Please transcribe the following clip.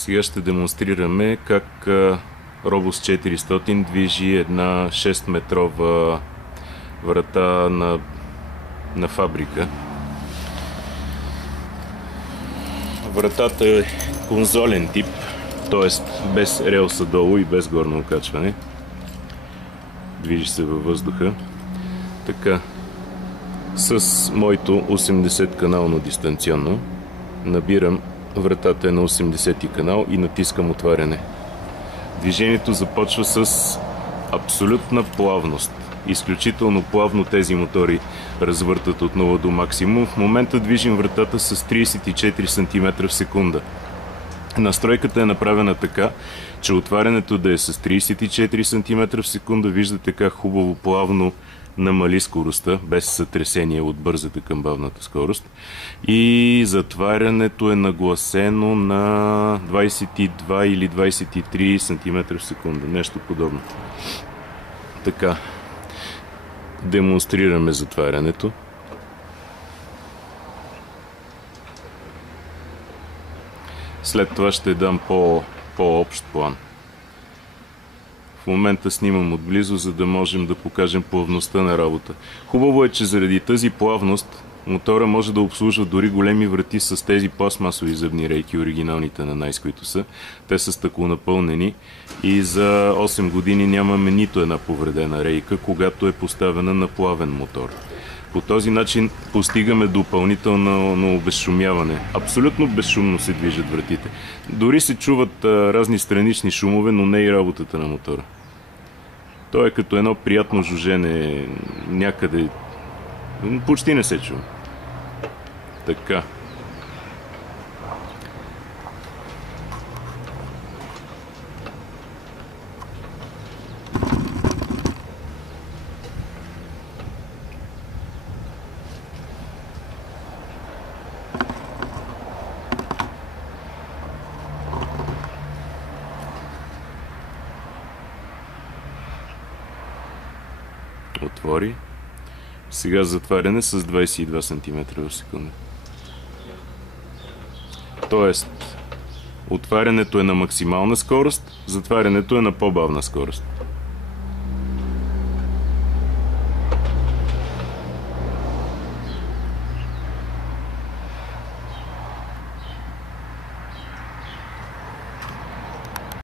Сега ще демонстрираме как Robus 400 движи една 6-метрова врата на фабрика. Вратата е конзолен тип, т.е. без релса долу и без горно окачване. Движи се във въздуха. Така, с моето 80 канално дистанционно набирам вратата е на 80-ти канал и натискам отваряне. Движението започва с абсолютна плавност. Изключително плавно тези мотори развъртат от 0 до максимум. В момента движим вратата с 34 см в секунда. Настройката е направена така, че отварянето да е с 34 см в секунда. Виждате как хубаво плавно намали скоростта, без сътресение от бързата към бавната скорост. И затварянето е нагласено на 22 или 23 см в секунда. Нещо подобно. Така. Демонстрираме затварянето. След това ще дам по-общ план. В момента снимам отблизо, за да можем да покажем плавността на работа. Хубаво е, че заради тази плавност мотора може да обслужва дори големи врати с тези пластмасови зъбни рейки, оригиналните на Найс, които са. Те са стъклонапълнени и за 8 години нямаме нито една повредена рейка, когато е поставена на плавен мотор. По този начин постигаме допълнително обезшумяване. Абсолютно безшумно се движат вратите. Дори се чуват разни странични шумове, но не и работата на мотора. То е като едно приятно жужене някъде. Почти не се чува. Така. Отвори. Сега затваряне с 22 см в секунда. Тоест, отварянето е на максимална скорост, затварянето е на по-бавна скорост.